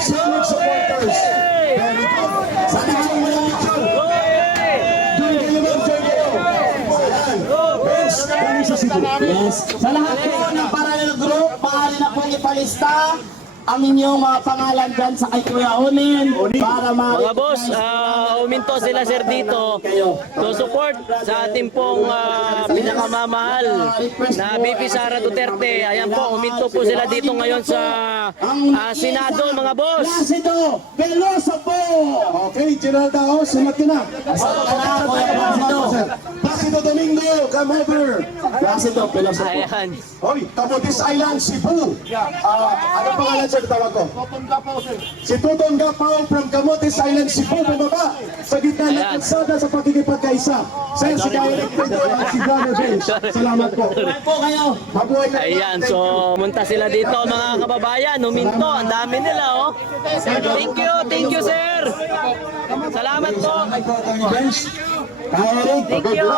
Solid supporters. Sabi ko mga picture. Doon kayo mag-join kayo. Ayan. Bench, kami sa Cebu. Yes. Sa lahat po ng parallel group, maaari na pong ipalista ang inyong mga pangalan dyan sa kay Kuya Onin para Mga boss, uminto sila sir dito to support sa ating pong pinakamamahal na BP Sara Duterte. Ayan po, uminto po sila dito ngayon sa Senado mga boss. Placido Veloso po! Okay, General Dao, sumat ka na. Placido. Placido Domingo, come over. Placido Veloso po. Ayan. Hoy, Camotes Island, Cebu. Ano pangalan siya tawag ko? Si Tutong Gapaw from Camotes Island, Cebu, bumaba sa gitna ng kalsada sa pagkikipagkaisa. Sir, si Director si Brother Bench. Salamat po. Po kayo. Mabuhay ka. Ayan, so munta sila dito mga kababayan, huminto, ang dami nila oh. Thank you sir. Salamat po. Bench. Eric, Thank you.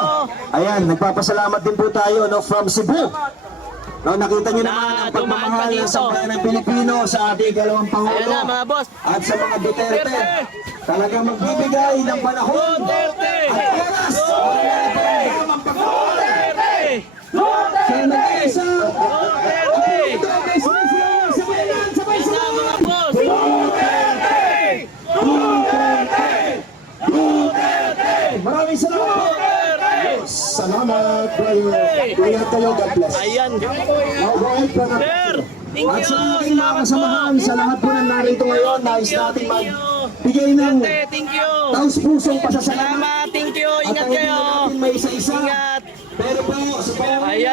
Ayan, nagpapasalamat din po tayo no, from Cebu. No, nakita niyo naman ang dumaan pa pagmamahal ng dito. sambayan ng Pilipino sa ating dalawang Pangulo. Ayan na mga boss. At sa mga Duterte, talagang magbibigay ng panahon Duterte! at oras para tamang pagkakulo. Sa nag-iisa, Ayan na mga boss. maraming salamat po. Salamat, brother. Ingat kayo, God bless. Ayan. Now, go ahead, brother. Sir, thank At you. sa ating mga Salamat po. kasamahan, sa lahat po ng narito ngayon, nais natin magbigay ng Duterte, thank you. taus-pusong pasasalamat. Salamat, thank you. At Ingat hindi kayo. natin may isa-isa. Ingat. Pero po, sa Ayan.